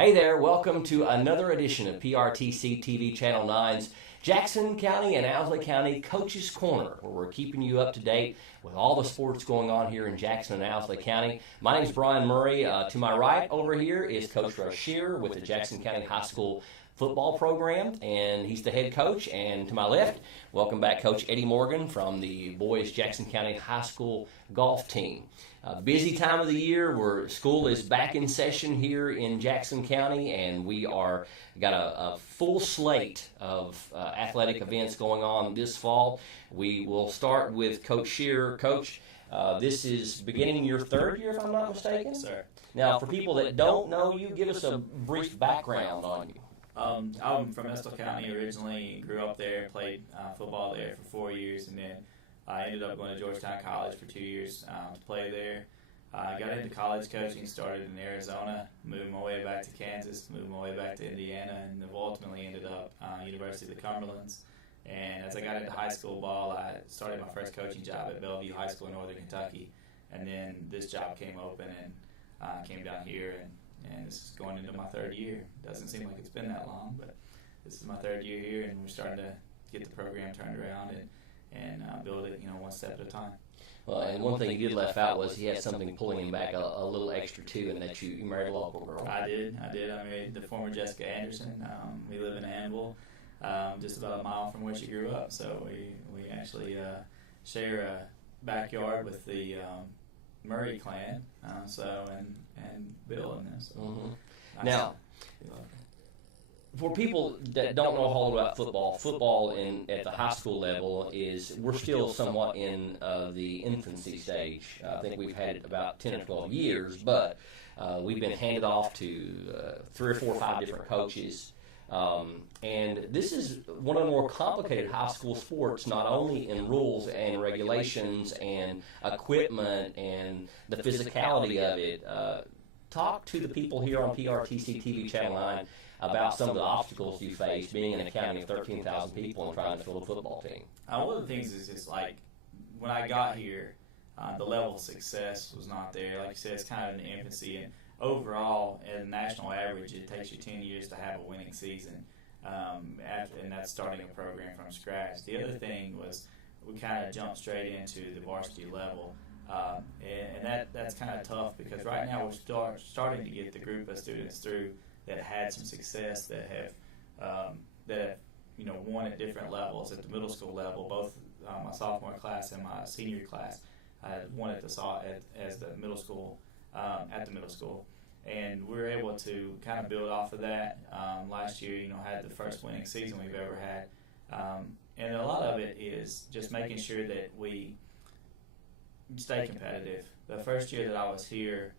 Hey there, welcome to another edition of PRTC TV Channel 9's Jackson County and Owsley County Coaches Corner, where we're keeping you up to date with all the sports going on here in Jackson and Owsley County. My name is Brian Murray. To my right over here is Coach Russ Shearer with the Jackson County High School football program, and he's the head coach. And to my left, welcome back Coach Eddie Morgan from the boys Jackson County High School golf team. Busy time of the year where school is back in session here in Jackson County, and we are got a full slate of athletic events going on this fall. We will start with Coach Shearer. Coach, this is beginning your third year, if I'm not mistaken? Sir. Now, for people that don't know you, give us a brief background on you. I'm from Estill County originally, grew up there, played football there for 4 years, and then I ended up going to Georgetown College for 2 years to play there. Got into college coaching, started in Arizona, moved my way back to Kansas, moved my way back to Indiana, and ultimately ended up University of the Cumberlands. And as I got into high school ball, I started my first coaching job at Bellevue High School in Northern Kentucky. And then this job came open and came down here, and this is going into my third year. Doesn't seem like it's been that long, but this is my third year here, and we're starting to get the program turned around and build it, one step at a time. Well, and one thing you did left out was he had something pulling him back a little extra too, and that you married a local girl. I did. I married the former Jessica Anderson. We live in Annville, just about a mile from where she grew up. So we actually share a backyard with the Murray clan. And Bill and them. So Mm-hmm. Now, for people that don't know a whole lot about football at the high school level we're still somewhat in the infancy stage. I think we've had it about 10 or 12 years, but we've been handed off to 3 or 4 or 5 different coaches. And this is one of the more complicated high school sports, not only in rules and regulations and equipment and the physicality of it. Talk to the people here on PRTC TV Channel 9 about some of the obstacles you face being in a county of 13,000 people and trying to fill a football team. One of the things is just like when I got here, the level of success was not there. Like you said, it's kind of in the infancy. And overall, at a national average, it takes you 10 years to have a winning season. And that's starting a program from scratch. The other thing was we kind of jumped straight into the varsity level. And that's kind of tough because right now we're starting to get the group of students through that had some success, that have won at different levels. At the middle school level, both my sophomore class and my senior class, I won at the middle school, and we were able to kind of build off of that. Last year, had the first winning season we've ever had, and a lot of it is just making sure that we stay competitive. The first year that I was here,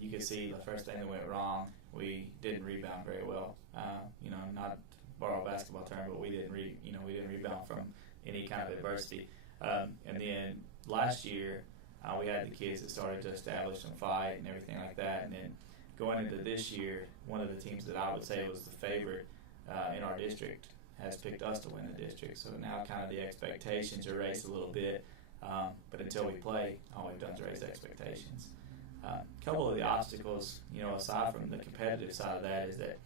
you could see the first thing that went wrong. We didn't rebound very well. Not to borrow a basketball term, but we didn't rebound from any kind of adversity. And then last year, we had the kids that started to establish some fight and everything like that. And then going into this year, one of the teams that I would say was the favorite in our district has picked us to win the district. So now kind of the expectations are raised a little bit. But until we play, all we've done is raise expectations. A couple of the obstacles, aside from the competitive side of that, is that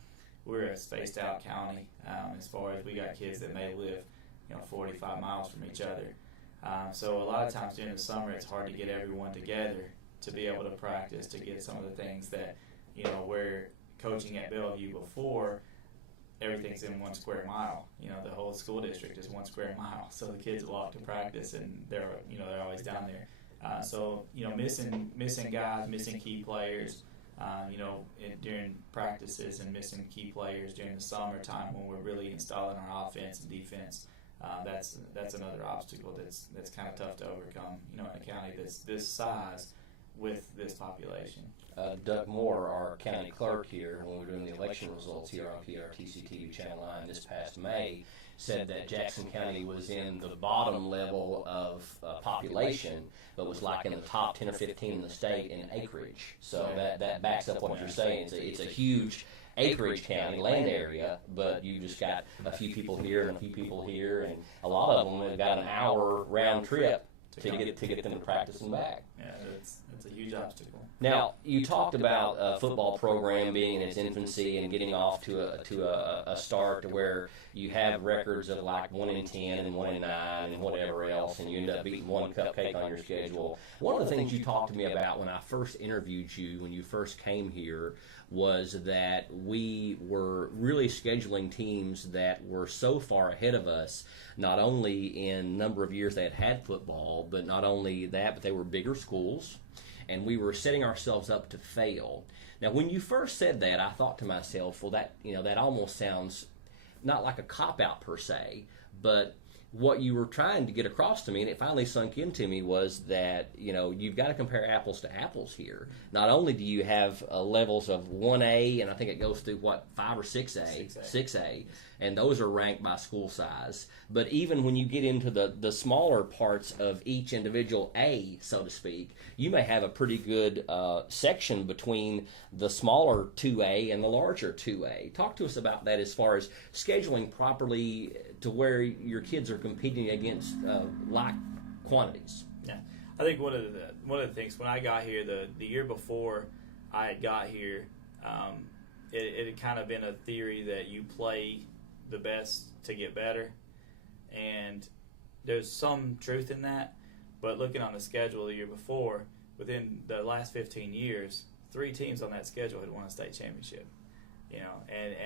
we're a spaced out county as far as we got kids that may live, 45 miles from each other. So a lot of times during the summer, it's hard to get everyone together to be able to practice, to get some of the things that, we're coaching at Bellevue before. Everything's in 1 square mile. The whole school district is 1 square mile. So the kids walk to practice, and they're always down there. So missing guys, missing key players, during practices, and missing key players during the summertime when we're really installing our offense and defense. That's another obstacle that's kind of tough to overcome. In a county that's this size with this population. Doug Moore, our county clerk here, when we were doing the election results here on PRTC TV Channel 9 this past May, said that Jackson County was in the bottom level of population, but was like in the top 10 or 15 in the state in acreage. So that backs up what you're saying. It's a huge acreage county, land area, but you just got a few people here and a few people here, and a lot of them have got an hour round trip to get them to practice and back. Yeah, it's a huge obstacle. Now, you talked about a football program being in its infancy and getting off to a start to where you have records of like 1-10 and 1-9 and whatever else, and you end up beating one cupcake on your schedule. One of the things you talked to me about when I first interviewed you, when you first came here, was that we were really scheduling teams that were so far ahead of us, not only in number of years they had football, but not only that, but they were bigger schools, and we were setting ourselves up to fail. Now, when you first said that, I thought to myself, well, that almost sounds not like a cop-out per se, but what you were trying to get across to me, and it finally sunk into me, was that you've got to compare apples to apples here. Not only do you have levels of 1A, and I think it goes through 5 or 6A, and those are ranked by school size. But even when you get into the smaller parts of each individual A, so to speak, you may have a pretty good section between the smaller 2A and the larger 2A. Talk to us about that as far as scheduling properly to where your kids are competing against like quantities. Yeah, I think one of the things when I got here, the year before I had got here, it had kind of been a theory that you play the best to get better, and there's some truth in that. But looking on the schedule the year before, within the last 15 years, 3 teams on that schedule had won a state championship.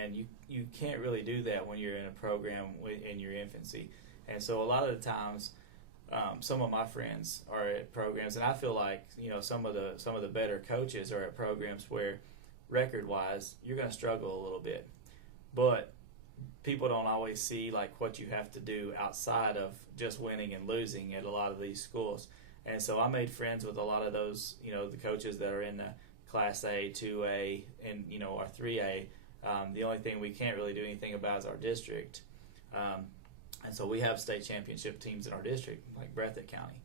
And you can't really do that when you're in a program in your infancy. And so a lot of the times, some of my friends are at programs, and I feel like some of the better coaches are at programs where record-wise you're going to struggle a little bit, but people don't always see like what you have to do outside of just winning and losing at a lot of these schools. And so I made friends with a lot of those, the coaches that are in the Class A, 2A, and our 3A. The only thing we can't really do anything about is our district. And so we have state championship teams in our district, like Breathitt County,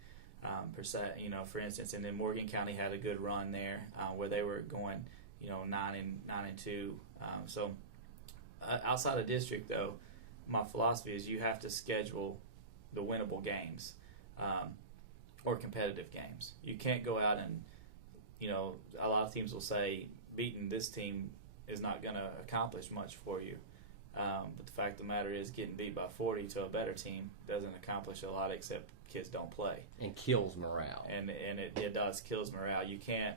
for instance. And then Morgan County had a good run there where they were going, 9-2. So outside of district, though, my philosophy is you have to schedule the winnable games or competitive games. You can't go out and, a lot of teams will say beating this team is not going to accomplish much for you. But the fact of the matter is getting beat by 40 to a better team doesn't accomplish a lot except kids don't play. And kills morale. And it does, kills morale. You can't,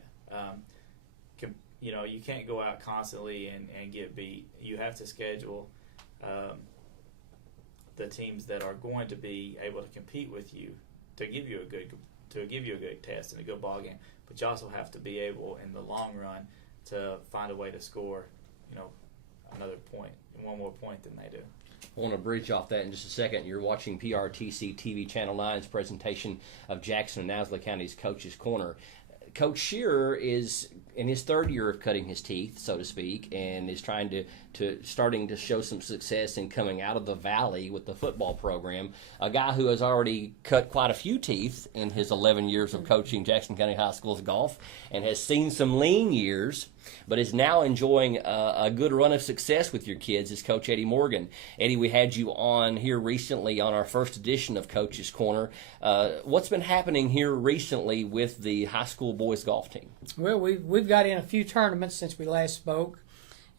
you can't go out constantly and get beat. You have to schedule the teams that are going to be able to compete with you to give you a good test and a good ball game. But you also have to be able, in the long run, to find a way to score, one more point than they do. I want to bridge off that in just a second. You're watching PRTC TV Channel 9's presentation of Jackson and Owsley County's Coach's Corner. Coach Shearer is in his third year of cutting his teeth, so to speak, and is trying to starting to show some success in coming out of the valley with the football program. A guy who has already cut quite a few teeth in his 11 years of coaching Jackson County High School's golf and has seen some lean years, but is now enjoying a good run of success with your kids, is Coach Eddie Morgan. Eddie, we had you on here recently on our first edition of Coach's Corner. What's been happening here recently with the high school boys golf team? Well, we've got in a few tournaments since we last spoke,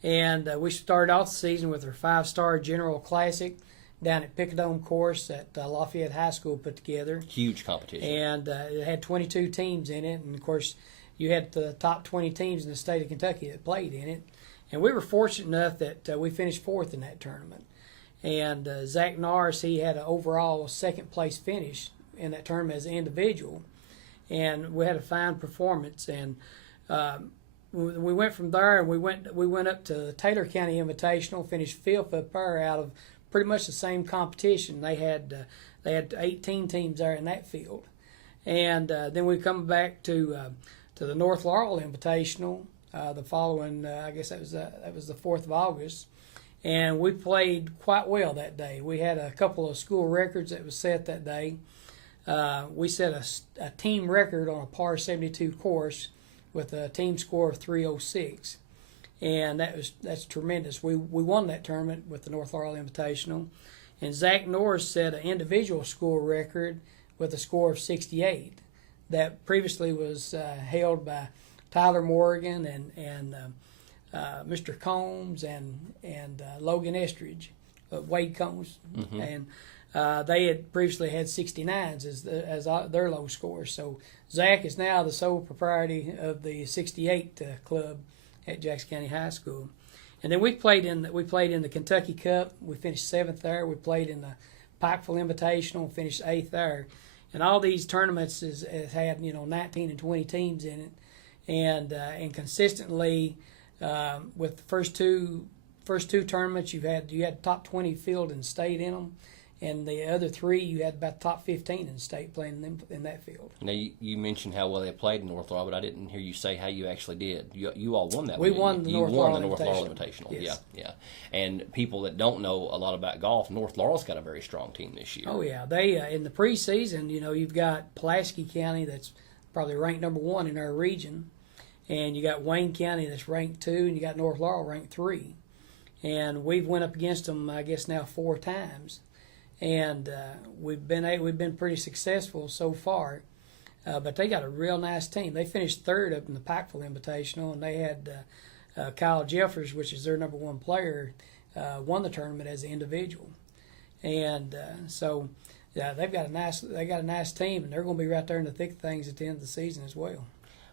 and we started off the season with our 5-star General Classic down at Picadome Course that Lafayette High School put together. Huge competition. And it had 22 teams in it, and of course you had the top 20 teams in the state of Kentucky that played in it. And we were fortunate enough that we finished 4th in that tournament. And Zach Norris, he had an overall second-place finish in that tournament as an individual. And we had a fine performance. And we went from there, and we went up to Taylor County Invitational, finished 5th up there out of pretty much the same competition. They had 18 teams there in that field. And then we come back to the North Laurel Invitational the following, I guess that was the 4th of August, and we played quite well that day. We had a couple of school records that was set that day. We set a team record on a par 72 course with a team score of 306, and that's tremendous. We won that tournament with the North Laurel Invitational, and Zach Norris set an individual school record with a score of 68. that previously was held by Tyler Morgan and Mr. Combs and Logan Estridge, Wade Combs, and they had previously had 69s as their low score. So Zach is now the sole proprietor of the 68 club at Jackson County High School. And then we played in the Kentucky Cup. We finished 7th there. We played in the Pikeville Invitational, finished 8th there. And all these tournaments has had 19 and 20 teams in it, and consistently with the first two tournaments you had top 20 field in state in them, and the other 3 you had about top 15 in state playing them in that field. Now you mentioned how well they played in North Laurel, but I didn't hear you say how you actually did. You all won that. We won the North Laurel Invitational. Yes. Yeah. And people that don't know a lot about golf, North Laurel's got a very strong team this year. Oh yeah, they in the preseason, you've got Pulaski County that's probably ranked number 1 in our region, and you got Wayne County that's ranked 2, and you got North Laurel ranked 3, and we've went up against them I guess now 4 times. And we've been pretty successful so far, but they got a real nice team. They finished 3rd up in the Pikeville Invitational, and they had Kyle Jeffers, which is their number 1 player, won the tournament as an individual. And so they got a nice team, and they're going to be right there in the thick of things at the end of the season as well.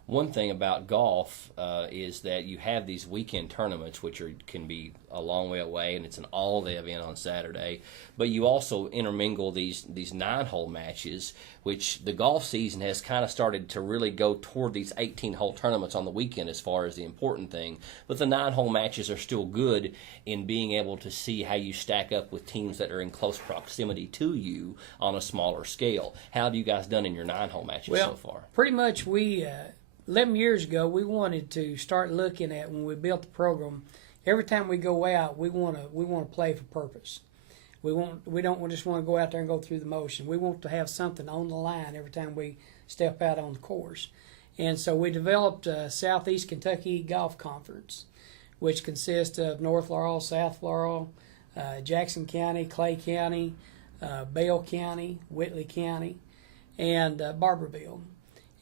One thing about golf is that you have these weekend tournaments, which can be a long way away, and it's an all-day event on Saturday. But you also intermingle these 9-hole matches, which the golf season has kind of started to really go toward these 18-hole tournaments on the weekend as far as the important thing. But the 9-hole matches are still good in being able to see how you stack up with teams that are in close proximity to you on a smaller scale. How have you guys done in your 9-hole matches so far? Pretty much 11 years ago, we wanted to start looking at, when we built the program, every time we go out, we want to play for purpose. We don't just want to go out there and go through the motion. We want to have something on the line every time we step out on the course. And so we developed Southeast Kentucky Golf Conference, which consists of North Laurel, South Laurel, Jackson County, Clay County, Bale County, Whitley County, and Barberville.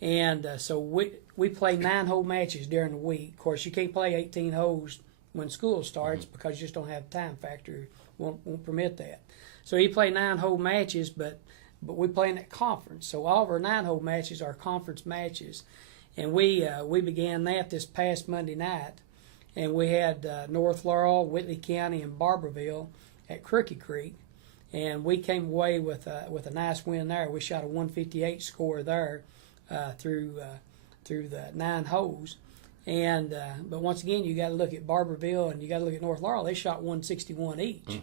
And so we play 9-hole matches during the week. Of course, you can't play 18 holes when school starts because you just don't have time factor. Won't permit that. So you play 9-hole matches, but we play in that conference. So all of our 9-hole matches are conference matches, and we began that this past Monday night, and we had North Laurel, Whitley County, and Barberville at Crooked Creek, and we came away with a nice win there. We shot a 158 score there through the 9 holes. And but once again, you got to look at Barberville and you got to look at North Laurel. They shot 161 each,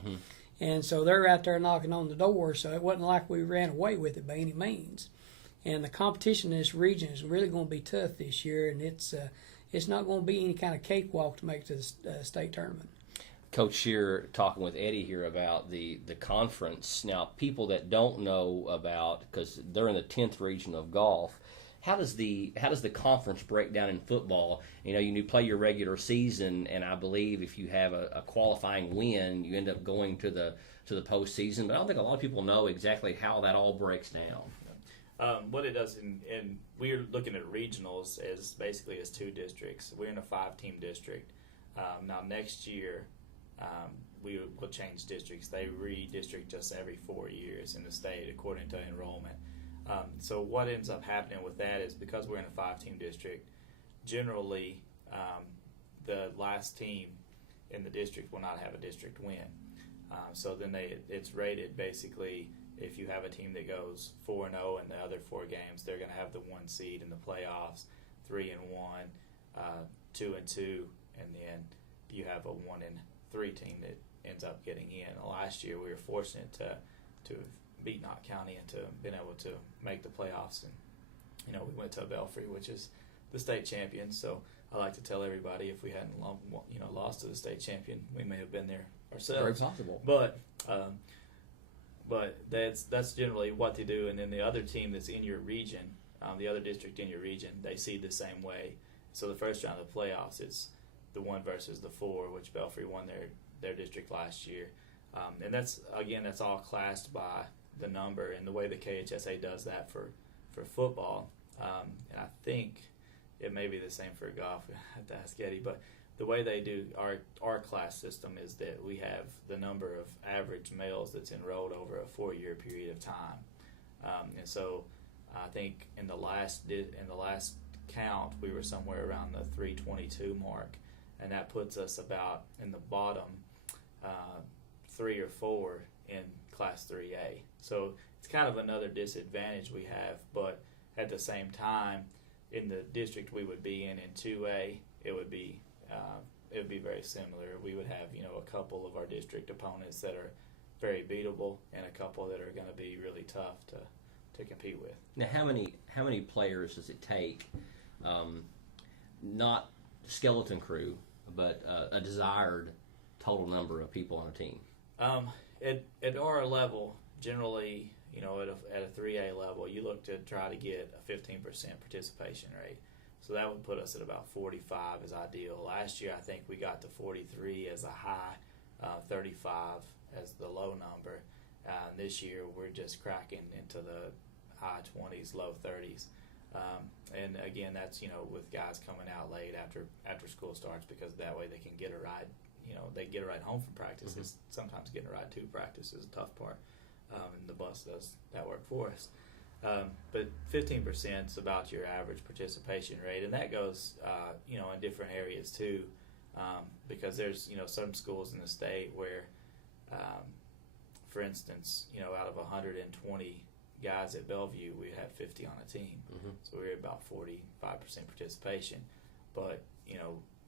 and so they're out there knocking on the door. So it wasn't like we ran away with it by any means. And the competition in this region is really going to be tough this year, and it's not going to be any kind of cakewalk to make it to the state tournament. Coach Shearer talking with Eddie here about the conference. Now, people that don't know about, because they're in the 10th region of golf, how does the conference break down in football? You play your regular season, and I believe if you have a qualifying win, you end up going to the postseason. But I don't think a lot of people know exactly how that all breaks down. What it does, and we're looking at regionals as basically as 2 districts. We're in a 5-team district. Now next year, we will change districts. They redistrict us every 4 years in the state according to enrollment. So what ends up happening with that is, because we're in a 5-team district, generally the last team in the district will not have a district win. So then it's rated basically, if you have a team that goes 4-0 in the other 4 games, they're going to have the 1 seed in the playoffs, 3-1, 2-2, and then you have a 1-3 team that ends up getting in. Last year we were fortunate to beat Knott County and to been able to make the playoffs, and we went to Belfry, which is the state champion. So I like to tell everybody, if we hadn't lost to the state champion, we may have been there ourselves. Very possible. But that's generally what they do. And then the other team that's in your region, the other district in your region, they see the same way. So the first round of the playoffs, it's the 1 versus the 4, which Belfry won their district last year. And that's all classed by the number, and the way the KHSA does that for football And I think it may be the same for golf. I have to ask Eddie, but the way they do our class system is that we have the number of average males that's enrolled over a 4-year period of time, and so I think in the last count we were somewhere around the 322 mark, and that puts us about in the bottom 3 or 4 in Class 3A. So it's kind of another disadvantage we have, but at the same time, in the district we would be in 2A, it would be very similar. We would have a couple of our district opponents that are very beatable, and a couple that are going to be really tough to compete with. Now, how many players does it take? Not skeleton crew, but a desired total number of people on a team. At our level, generally, at a 3A level, you look to try to get a 15% participation rate. So that would put us at about 45 is ideal. Last year, I think we got to 43 as a high, 35 as the low number. This year, we're just cracking into the high 20s, low 30s. And again, that's with guys coming out late after school starts, because that way they can get a ride. They get a ride home from practice. Mm-hmm. Sometimes getting a ride to practice is a tough part, and the bus does that work for us. But 15% is about your average participation rate, and that goes in different areas too, because there's some schools in the state where, for instance, out of 120 guys at Bellevue, we have 50 on a team. Mm-hmm. So we're about 45% participation. But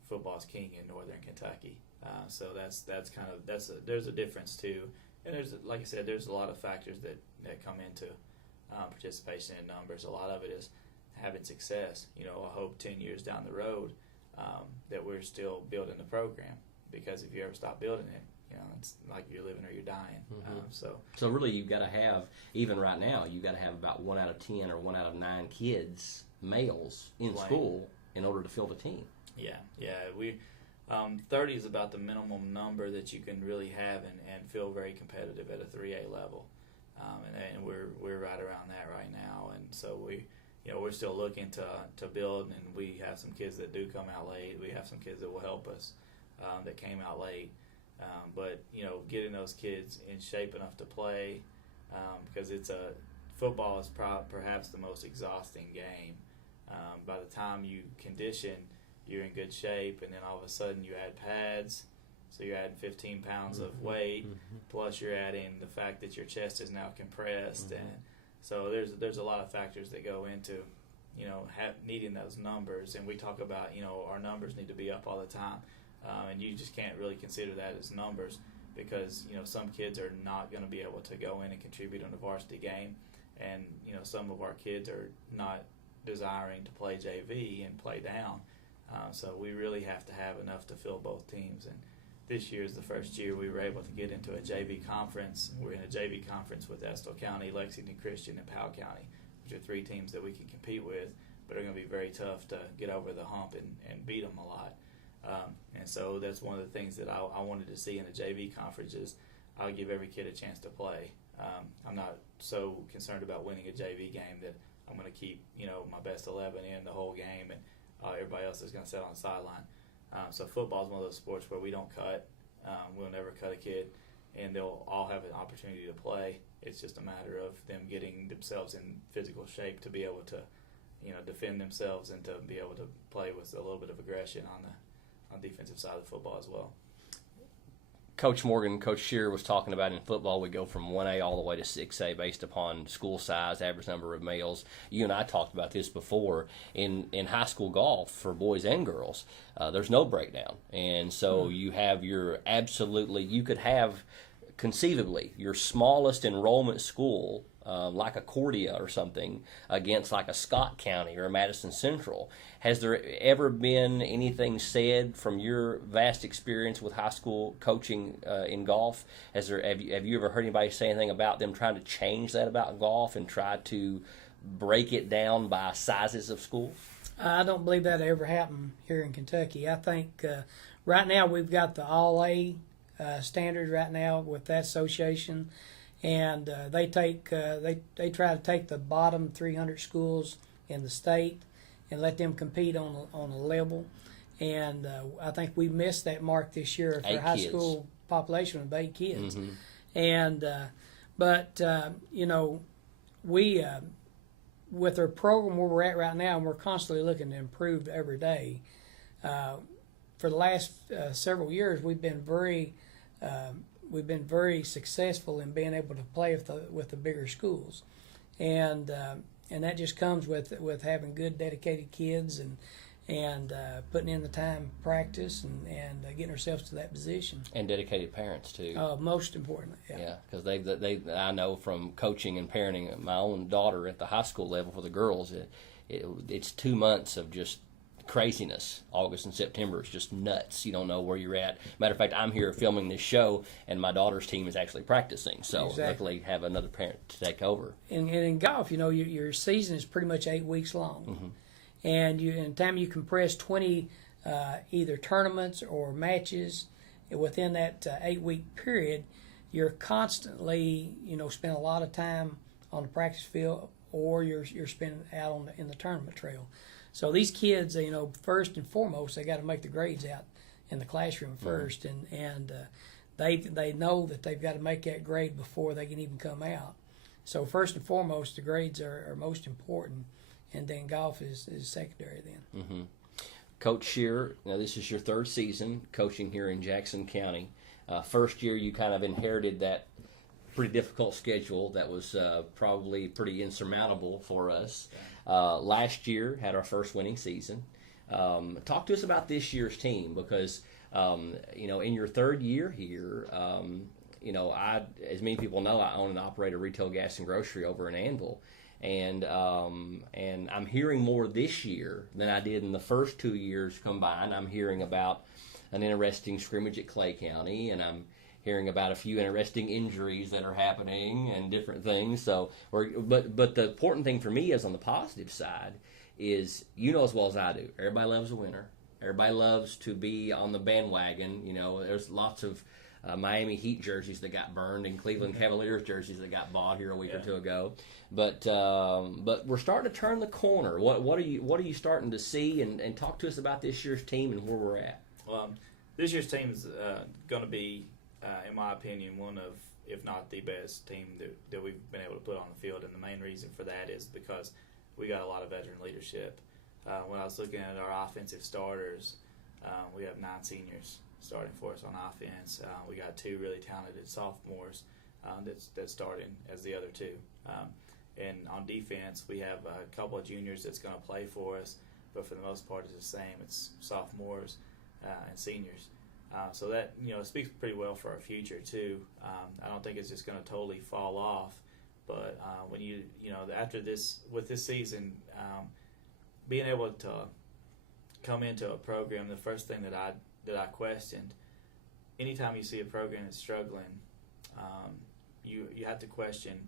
football's king in Northern Kentucky, so there's a difference too. And like I said, there's a lot of factors that come into participation in numbers. A lot of it is having success. I hope 10 years down the road that we're still building the program, because if you ever stop building it, it's like you're living or you're dying. Mm-hmm. So really, you've got to have, even right now, you've got to have about 1 out of 10 or 1 out of 9 kids, males, in school in order to fill the team. Yeah. We 30 is about the minimum number that you can really have and feel very competitive at a 3A level, and we're right around that right now. And so we're still looking to build, and we have some kids that do come out late. We have some kids that will help us that came out late. But getting those kids in shape enough to play, because football is perhaps the most exhausting game. By the time you condition, you're in good shape, and then all of a sudden you add pads, so you're adding 15 pounds of weight, plus you're adding the fact that your chest is now compressed, and so there's a lot of factors that go into needing those numbers. And we talk about our numbers need to be up all the time. And you just can't really consider that as numbers, because some kids are not going to be able to go in and contribute on a varsity game, and some of our kids are not desiring to play JV and play down. So we really have to have enough to fill both teams. And this year is the first year we were able to get into a JV conference. We're in a JV conference with Estill County, Lexington Christian, and Powell County, which are 3 teams that we can compete with, but are going to be very tough to get over the hump and beat them a lot. And so that's one of the things that I wanted to see in a JV conference is I'll give every kid a chance to play. I'm not so concerned about winning a JV game that I'm going to keep my best 11 in the whole game, and everybody else is going to sit on the sideline. So football is one of those sports where we don't cut. We'll never cut a kid, and they'll all have an opportunity to play. It's just a matter of them getting themselves in physical shape to be able to defend themselves and to be able to play with a little bit of aggression on the defensive side of football as well. Coach Morgan, Coach Shearer was talking about in football we go from 1A all the way to 6A based upon school size, average number of males. You and I talked about this before. In high school golf for boys and girls, there's no breakdown. And so you have you could have conceivably your smallest enrollment school, like a Cordia or something, against like a Scott County or a Madison Central. Has there ever been anything said from your vast experience with high school coaching in golf? Have you ever heard anybody say anything about them trying to change that about golf and try to break it down by sizes of schools? I don't believe that ever happened here in Kentucky. I think right now we've got the All-A standard right now with that association, and they try to take the bottom 300 schools in the state and let them compete on a level. And I think we missed that mark this year for 8 high kids. school population of 8 kids. Mm-hmm. And but you know, we with our program where we're at right now, and we're constantly looking to improve every day. For the last several years, we've been very successful in being able to play with the bigger schools, and that just comes with having good, dedicated kids and putting in the time, practice, and getting ourselves to that position. And dedicated parents too. Most importantly, Yeah, because I know from coaching and parenting my own daughter at the high school level for the girls, it's 2 months of just craziness. August and September is just nuts. You don't know where you're at. Matter of fact, I'm here filming this show, and my daughter's team is actually practicing. So luckily, have another parent to take over. And in golf, you know, your season is pretty much 8 weeks long, Mm-hmm. and in the time you compress 20 either tournaments or matches within that 8-week period, you're constantly, you know, spending a lot of time on the practice field, or you're spending out in the tournament trail. So these kids, you know, first and foremost, they got to make the grades out in the classroom first, and they know that they've got to make that grade before they can even come out. So first and foremost, the grades are most important, and then golf is secondary then. Mm-hmm. Coach Shearer, now this is your 3rd season coaching here in Jackson County. First year you kind of inherited that pretty difficult schedule that was probably pretty insurmountable for us. Last year had our first winning season. Talk to us about this year's team, because you know, in your 3rd year here, you know, as many people know, I own and operate a retail gas and grocery over in Anvil, and I'm hearing more this year than I did in the first 2 years combined. I'm hearing about an interesting scrimmage at Clay County, and I'm hearing about a few interesting injuries that are happening and different things. So, but the important thing for me is on the positive side is, you know as well as I do, everybody loves a winner. Everybody loves to be on the bandwagon. You know, there's lots of Miami Heat jerseys that got burned and Cleveland Cavaliers jerseys that got bought here a week or two ago. But we're starting to turn the corner. What are you starting to see? And talk to us about this year's team and where we're at. Well, this year's team is going to be, in my opinion, one of, if not the best team that we've been able to put on the field. And the main reason for that is because we got a lot of veteran leadership. When I was looking at our offensive starters, we have 9 seniors starting for us on offense. We got 2 really talented sophomores that's starting as the other 2. And on defense, we have a couple of juniors that's going to play for us, but for the most part it's the same. It's sophomores and seniors. So that, you know, speaks pretty well for our future too. I don't think it's just going to totally fall off, but when you know, after this, with this season, being able to come into a program, the first thing that I questioned, anytime you see a program that's struggling, you have to question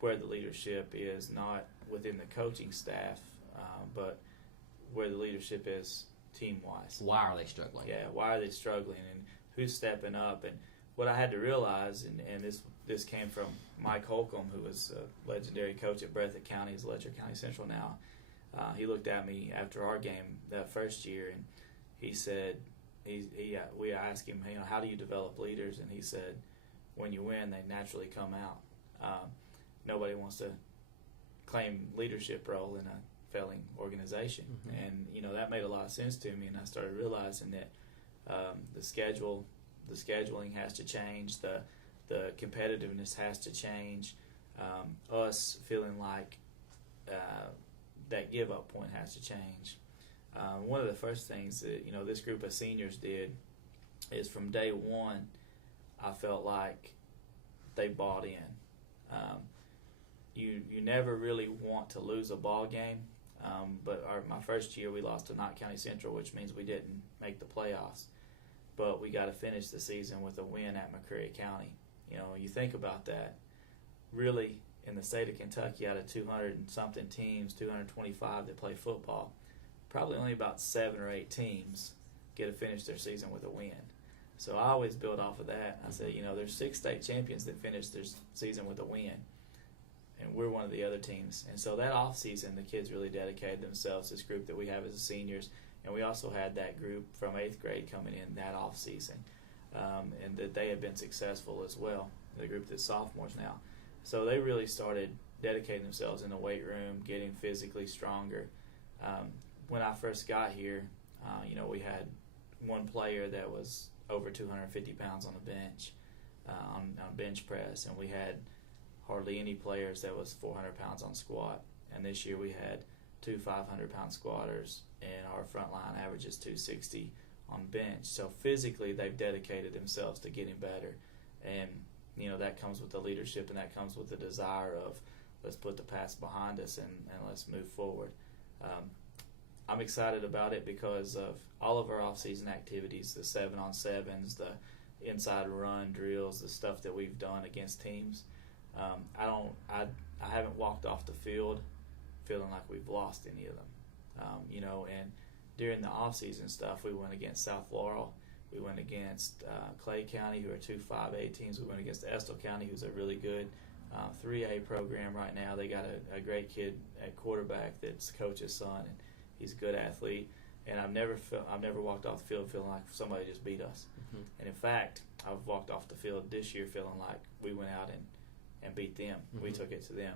where the leadership is, not within the coaching staff, but where the leadership is team-wise. Why are they struggling? Yeah, why are they struggling, and who's stepping up? And what I had to realize, and this came from Mike Holcomb, who was a legendary coach at Breathitt County, he's Letcher County Central now. He looked at me after our game that first year, and he said, we asked him, you know, how do you develop leaders? And he said, when you win, they naturally come out. Nobody wants to claim leadership role in a failing organization. Mm-hmm. And, you know, that made a lot of sense to me, and I started realizing that the scheduling has to change, the competitiveness has to change, us feeling like that give-up point has to change. One of the first things that, you know, this group of seniors did is from day one, I felt like they bought in. You never really want to lose a ball game, but my first year we lost to Knott County Central, which means we didn't make the playoffs. But we got to finish the season with a win at McCreary County. You know, you think about that. Really, in the state of Kentucky, out of 200 and something teams, 225 that play football, probably only about 7 or 8 teams get to finish their season with a win. So I always build off of that. I said, you know, there's 6 state champions that finish their season with a win. and we're one of the other teams. And so that off season, the kids really dedicated themselves. This group that we have as the seniors, and we also had that group from 8th grade coming in that off season, and that they have been successful as well. The group that's sophomores now, so they really started dedicating themselves in the weight room, getting physically stronger. When I first got here, we had one player that was over 250 pounds on the bench, on bench press, and we had hardly any players that was 400 pounds on squat. And this year we had 2 500-pound squatters, and our front line averages 260 on bench. So physically they've dedicated themselves to getting better. And, that comes with the leadership, and that comes with the desire of let's put the past behind us and let's move forward. I'm excited about it because of all of our off-season activities, the 7-on-7s, the inside run drills, the stuff that we've done against teams. I haven't walked off the field feeling like we've lost any of them. And during the off-season stuff, we went against South Laurel. We went against Clay County, who are 2 5A teams. We went against Estill County, who's a really good 3A program right now. They got a great kid at quarterback that's coach's son, and he's a good athlete. And I've never walked off the field feeling like somebody just beat us. Mm-hmm. And in fact, I've walked off the field this year feeling like we went out and beat them. Mm-hmm. We took it to them,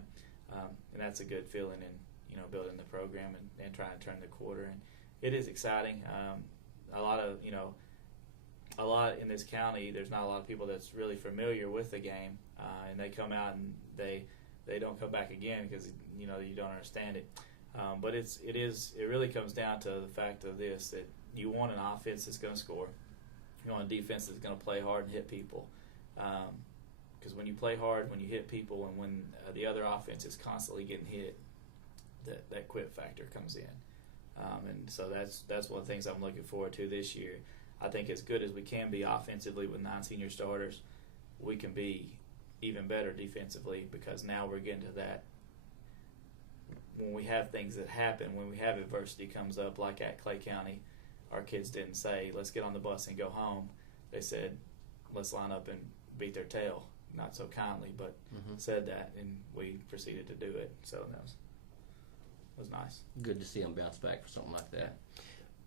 and that's a good feeling in building the program and trying to turn the quarter. And it is exciting. A lot in this county, there's not a lot of people that's really familiar with the game, and they come out and they don't come back again because you don't understand it. But it really comes down to the fact of this, that you want an offense that's going to score. You want a defense that's going to play hard and hit people. Because when you play hard, when you hit people, and when the other offense is constantly getting hit, that quit factor comes in. And so that's one of the things I'm looking forward to this year. I think as good as we can be offensively with 9 senior starters, we can be even better defensively, because now we're getting to that when we have things that happen, when we have adversity comes up, like at Clay County, our kids didn't say, let's get on the bus and go home. They said, let's line up and beat their tail. Not so kindly, but said that, and we proceeded to do it. So that was nice. Good to see them bounce back for something like that.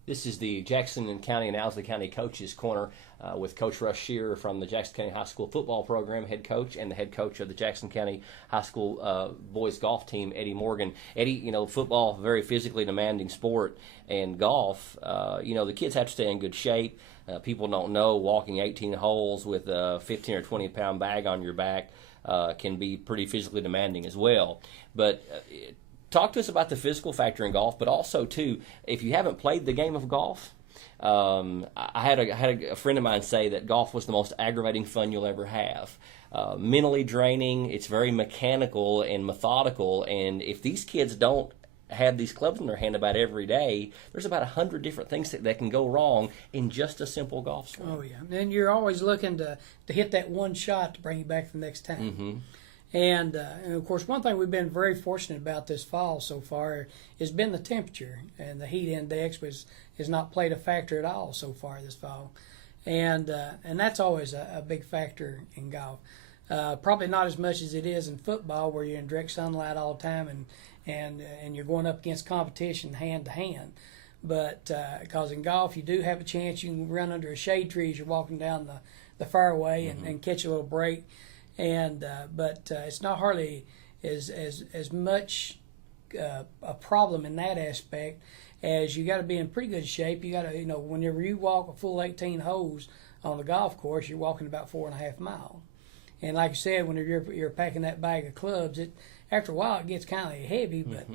This is the Jackson County and Owsley County Coaches Corner with Coach Russ Shearer from the Jackson County High School football program, head coach, and the head coach of the Jackson County High School boys golf team, Eddie Morgan. Eddie, football, very physically demanding sport, and golf, the kids have to stay in good shape. People don't know walking 18 holes with a 15 or 20 pound bag on your back can be pretty physically demanding as well. But talk to us about the physical factor in golf, but also, too, if you haven't played the game of golf, I had a friend of mine say that golf was the most aggravating fun you'll ever have. Mentally draining, it's very mechanical and methodical, and if these kids don't have these clubs in their hand about every day, there's about 100 different things that can go wrong in just a simple golf swing. Oh, yeah. And you're always looking to hit that one shot to bring you back the next time. Mm-hmm. And of course, one thing we've been very fortunate about this fall so far has been the temperature, and the heat index has not played a factor at all so far this fall, and that's always a big factor in golf. Probably not as much as it is in football, where you're in direct sunlight all the time and you're going up against competition hand to hand. But because in golf you do have a chance you can run under a shade tree as you're walking down the fairway and catch a little break. But it's not hardly as much a problem in that aspect, as you got to be in pretty good shape. You got to, whenever you walk a full 18 holes on the golf course, you're walking about 4.5 miles. And like you said, whenever you're packing that bag of clubs, after a while it gets kind of heavy. But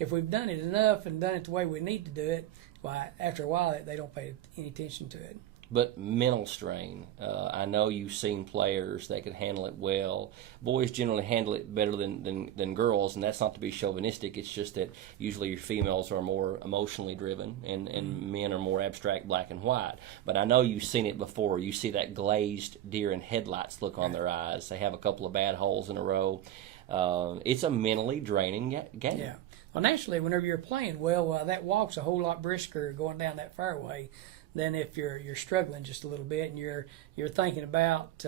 if we've done it enough and done it the way we need to do it, well, after a while they don't pay any attention to it. But mental strain, I know you've seen players that can handle it well. Boys generally handle it better than girls, and that's not to be chauvinistic. It's just that usually your females are more emotionally driven, and men are more abstract, black and white. But I know you've seen it before. You see that glazed deer in headlights look on their eyes. They have a couple of bad holes in a row. It's a mentally draining game. Yeah. Well, naturally, whenever you're playing well, that walk's a whole lot brisker going down that fairway than if you're struggling just a little bit and you're thinking about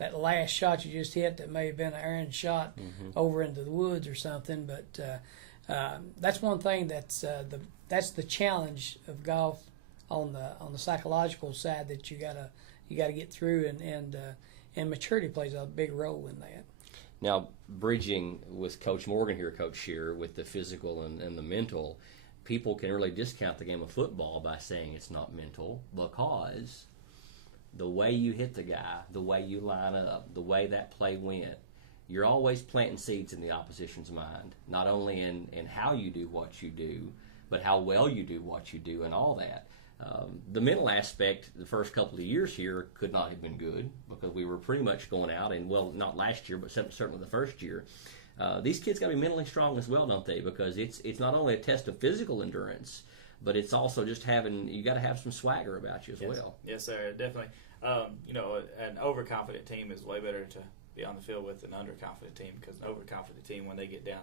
that last shot you just hit that may have been an errant shot over into the woods or something. But that's one thing that's the challenge of golf on the psychological side that you gotta get through, and maturity plays a big role in that. Now, bridging with Coach Morgan here, Coach Shearer, with the physical and the mental, people can really discount the game of football by saying it's not mental, because the way you hit the guy, the way you line up, the way that play went, you're always planting seeds in the opposition's mind, not only in how you do what you do, but how well you do what you do and all that. The mental aspect, the first couple of years here, could not have been good because we were pretty much going out, and well, not last year, but certainly the first year. These kids got to be mentally strong as well, don't they? Because it's not only a test of physical endurance, but it's also just you got to have some swagger about you as well. Yes, sir, definitely. An overconfident team is way better to be on the field with an underconfident team, because an overconfident team, when they get down,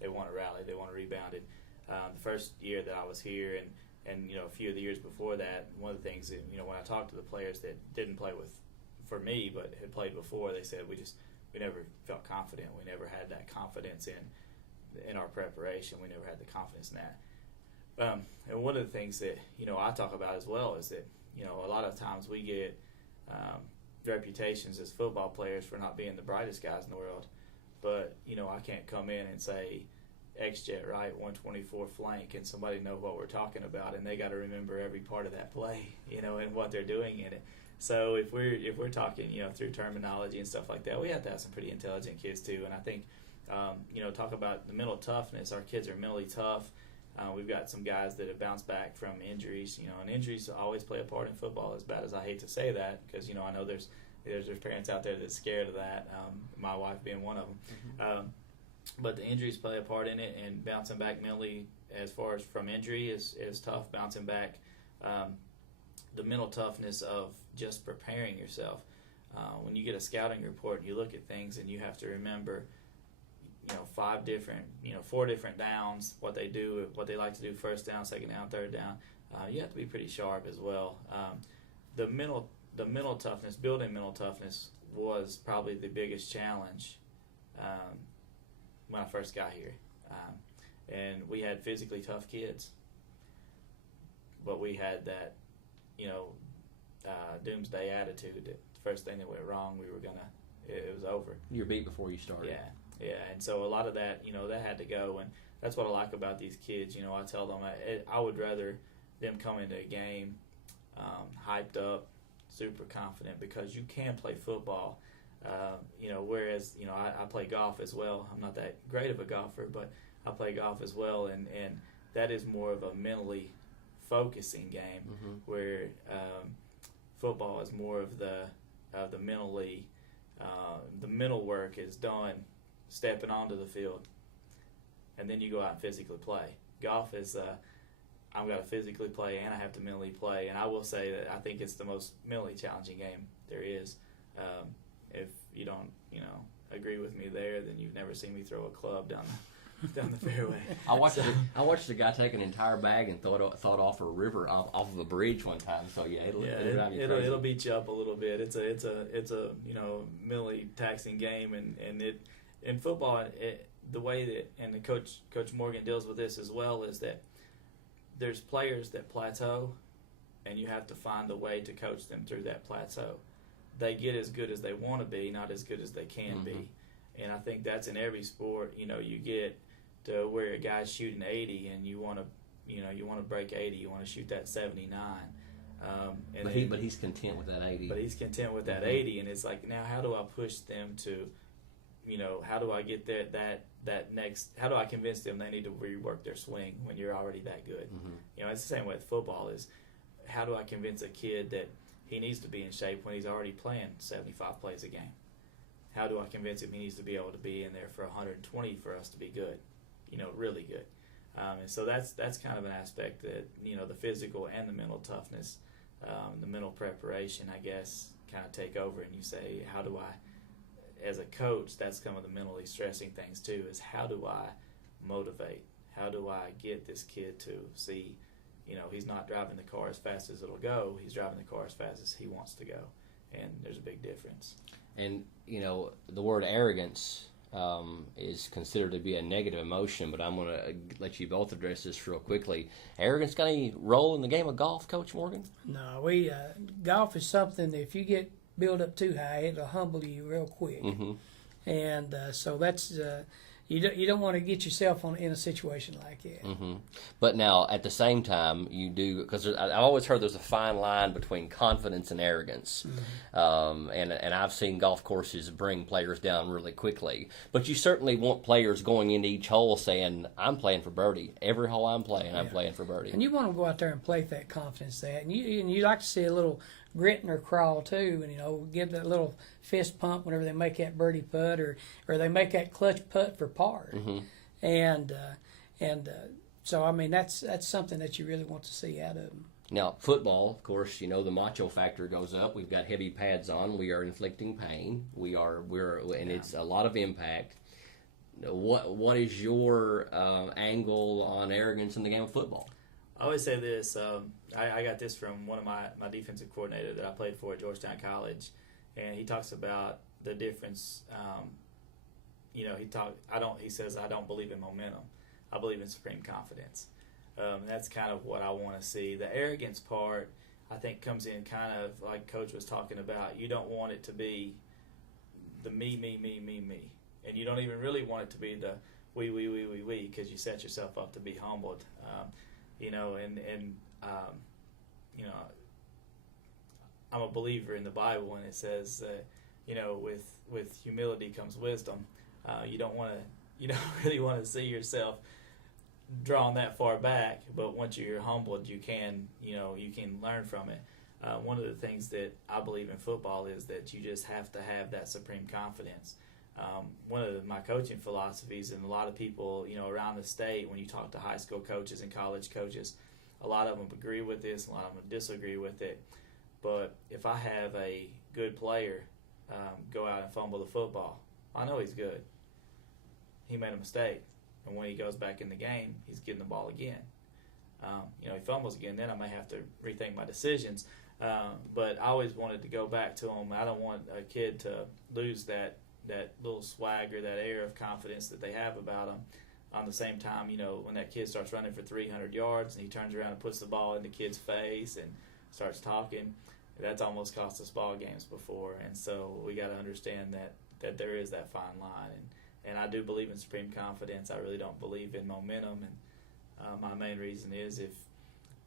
they want to rally, they want to rebound. And the first year that I was here, and a few of the years before that, one of the things that, when I talked to the players that didn't play for me but had played before, they said we never felt confident. We never had that confidence in our preparation. We never had the confidence in that. And one of the things that I talk about as well is that a lot of times we get reputations as football players for not being the brightest guys in the world, but I can't come in and say X-jet right 124 flank and somebody know what we're talking about, and they got to remember every part of that play and what they're doing in it. So if we're talking through terminology and stuff like that, we have to have some pretty intelligent kids too. And I think talk about the mental toughness. Our kids are mentally tough. We've got some guys that have bounced back from injuries, and injuries always play a part in football, as bad as I hate to say that, because I know there's parents out there that's scared of that, my wife being one of them. But the injuries play a part in it, and bouncing back mentally as far as from injury is tough. Bouncing back, the mental toughness of just preparing yourself. When you get a scouting report and you look at things and you have to remember, 4 different downs, what they do, what they like to do, first down, second down, third down, you have to be pretty sharp as well. The mental toughness, building mental toughness, was probably the biggest challenge when I first got here. And we had physically tough kids, but we had that, doomsday attitude that the first thing that went wrong, it was over. You're beat before you started. Yeah, and so a lot of that, that had to go, and that's what I like about these kids. I tell them I would rather them come into a game hyped up, super confident, because you can play football. Whereas, I play golf as well. I'm not that great of a golfer, but I play golf as well, and that is more of a mentally focusing game, where football is more of the mentally, the mental work is done stepping onto the field, and then you go out and physically play. Golf is I've got to physically play and I have to mentally play, and I will say that I think it's the most mentally challenging game there is. If you don't, agree with me there, then you've never seen me throw a club down the fairway. I watched a guy take an entire bag and throw it off a river, off of a bridge one time. So it'll beat you up a little bit. It's a mentally taxing game, and it in football, the way that, and the Coach Morgan deals with this as well, is that there's players that plateau, and you have to find a way to coach them through that plateau. They get as good as they want to be, not as good as they can be. And I think that's in every sport. You get to where a guy's shooting 80 and you want to break 80, you want to shoot that 79. But he's content with that 80. But he's content with that 80, and it's like, now how do I push them to, how do I get there, that next, how do I convince them they need to rework their swing when you're already that good? It's the same way with football is, how do I convince a kid that he needs to be in shape when he's already playing 75 plays a game? How do I convince him he needs to be able to be in there for 120 for us to be good, really good? And so that's kind of an aspect that, the physical and the mental toughness, the mental preparation, I guess, kind of take over. And you say, how do I, as a coach, that's some of the mentally stressing things too, is how do I motivate? How do I get this kid to see, he's not driving the car as fast as it'll go. He's driving the car as fast as he wants to go, and there's a big difference. And the word arrogance is considered to be a negative emotion, but I'm going to let you both address this real quickly. Arrogance got any role in the game of golf, Coach Morgan? No, golf is something that if you get built up too high, it'll humble you real quick. Mm-hmm. And so that's you don't want to get yourself in a situation like that. Mm-hmm. But now, at the same time, you do, because I've always heard there's a fine line between confidence and arrogance. Mm-hmm. And I've seen golf courses bring players down really quickly. But you certainly want players going into each hole saying, I'm playing for birdie. Every hole I'm playing, I'm playing for birdie. And you want to go out there and play with that confidence and you like to see a little grit in their crawl too, and give that little fist pump whenever they make that birdie putt or they make that clutch putt for par. Mm-hmm. And so I mean that's something that you really want to see out of them. Now, football, of course, the macho factor goes up. We've got heavy pads on. We are inflicting pain. And it's a lot of impact. What is your angle on arrogance in the game of football? I always say this. I got this from one of my defensive coordinator that I played for at Georgetown College, and he talks about the difference. He says I don't believe in momentum. I believe in supreme confidence. That's kind of what I want to see. The arrogance part, I think, comes in kind of like Coach was talking about. You don't want it to be the me, and you don't even really want it to be the we, because you set yourself up to be humbled. I'm a believer in the Bible, and it says, with humility comes wisdom. You don't really want to see yourself drawn that far back, but once you're humbled, you can learn from it. One of the things that I believe in football is that you just have to have that supreme confidence. One of my coaching philosophies, and a lot of people, around the state, when you talk to high school coaches and college coaches, a lot of them agree with this, a lot of them disagree with it. But if I have a good player go out and fumble the football, I know he's good. He made a mistake, and when he goes back in the game, he's getting the ball again. He fumbles again, then I may have to rethink my decisions. But I always wanted to go back to him. I don't want a kid to lose that little swagger, that air of confidence that they have about them. On the same time, when that kid starts running for 300 yards and he turns around and puts the ball in the kid's face and starts talking, that's almost cost us ball games before. And so we got to understand that there is that fine line. And I do believe in supreme confidence. I really don't believe in momentum. And my main reason is if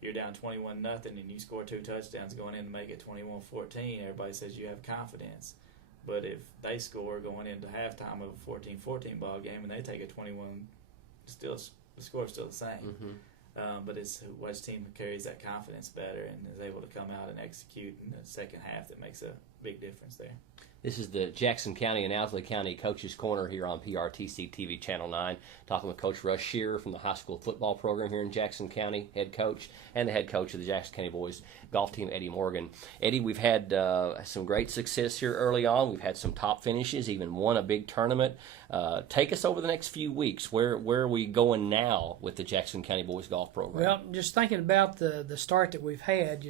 you're down 21-0 and you score 2 touchdowns going in to make it 21-14, everybody says you have confidence. But if they score going into halftime of a 14-14 ball game and they take a 21, the score is still the same. Mm-hmm. But it's which team carries that confidence better and is able to come out and execute in the second half that makes a big difference there. This is the Jackson County and Owsley County Coaches Corner here on PRTC TV Channel 9, talking with Coach Russ Shearer from the high school football program here in Jackson County, head coach, and the head coach of the Jackson County boys golf team, Eddie Morgan. Eddie, we've had some great success here early on. We've had some top finishes, even won a big tournament. Take us over the next few weeks. Where are we going now with the Jackson County boys golf program? Well, just thinking about the start that we've had,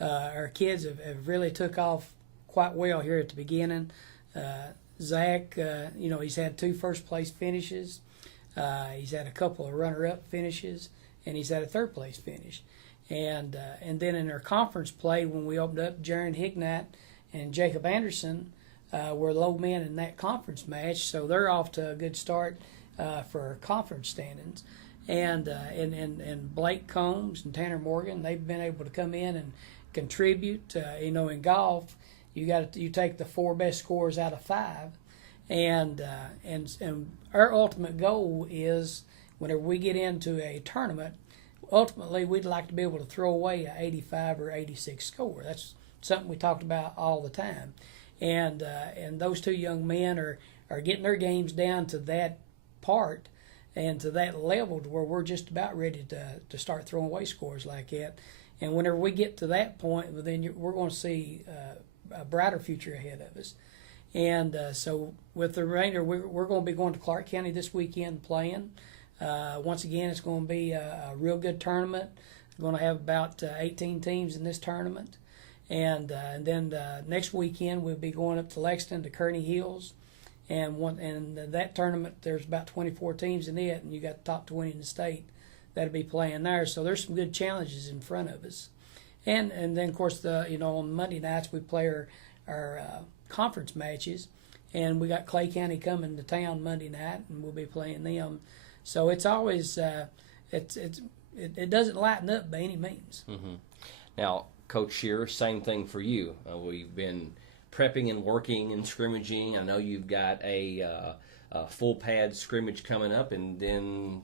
our kids have really took off quite well here at the beginning. Zach, he's had 2 first-place finishes. He's had a couple of runner-up finishes, and he's had a third-place finish. And then in our conference play, when we opened up, Jaron Hignat and Jacob Anderson were low men in that conference match, so they're off to a good start for our conference standings. And Blake Combs and Tanner Morgan, they've been able to come in and contribute. In golf, you take the 4 best scores out of 5, and our ultimate goal is whenever we get into a tournament, ultimately we'd like to be able to throw away a 85 or 86 score. That's something we talked about all the time, and those 2 young men are getting their games down to that part and to that level to where we're just about ready to start throwing away scores like that. And whenever we get to that point, then we're going to see a brighter future ahead of us. And so with the remainder, we're going to be going to Clark County this weekend playing. Once again, it's going to be a real good tournament. We're going to have about 18 teams in this tournament. And then next weekend we'll be going up to Lexington to Kearney Hills. And that tournament, there's about 24 teams in it, and you got the top 20 in the state that'll be playing there. So there's some good challenges in front of us. And then, of course, on Monday nights we play our conference matches. And we got Clay County coming to town Monday night, and we'll be playing them. So it's always it doesn't lighten up by any means. Mm-hmm. Now, Coach Shearer, same thing for you. We've been prepping and working and scrimmaging. I know you've got a full pad scrimmage coming up, and then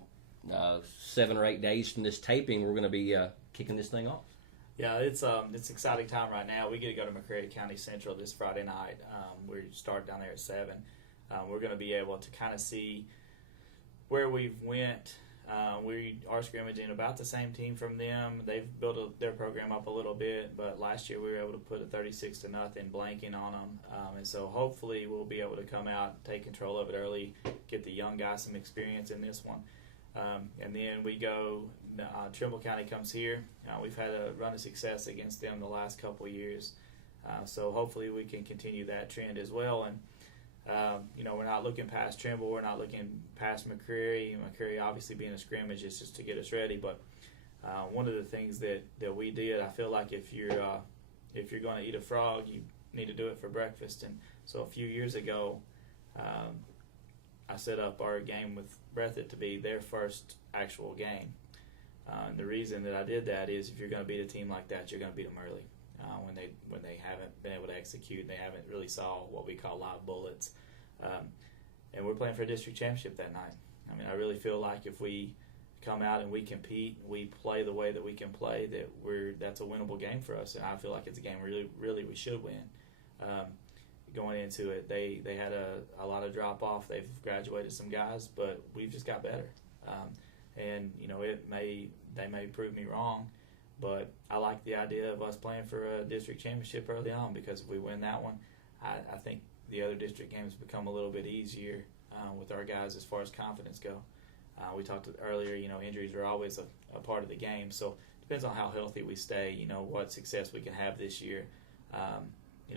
7 or 8 days from this taping, we're going to be kicking this thing off. Yeah, it's an exciting time right now. We get to go to McCreary County Central this Friday night. We start down there at 7. We're going to be able to kind of see where we've went. We are scrimmaging about the same team from them. They've built their program up a little bit, but last year we were able to put a 36-0 blanking on them. And so hopefully we'll be able to come out, take control of it early, get the young guys some experience in this one. And then we go, Trimble County comes here. We've had a run of success against them the last couple of years. So hopefully we can continue that trend as well. And, we're not looking past Trimble. We're not looking past McCreary. McCreary obviously being a scrimmage is just to get us ready. But one of the things that we did, I feel like if you're going to eat a frog, you need to do it for breakfast. And so a few years ago, I set up our game with Breathitt to be their first actual game. And the reason that I did that is if you're going to beat a team like that, you're going to beat them early. When they haven't been able to execute and they haven't really saw what we call live bullets. And we're playing for a district championship that night. I mean, I really feel like if we come out and we compete, we play the way that we can play, that's a winnable game for us. And I feel like it's a game really we should win. Going into it, they had a lot of drop off. They've graduated some guys, but we've just got better. And they may prove me wrong, but I like the idea of us playing for a district championship early on, because if we win that one, I think the other district games become a little bit easier with our guys as far as confidence go. We talked earlier, injuries are always a part of the game, so it depends on how healthy we stay, what success we can have this year.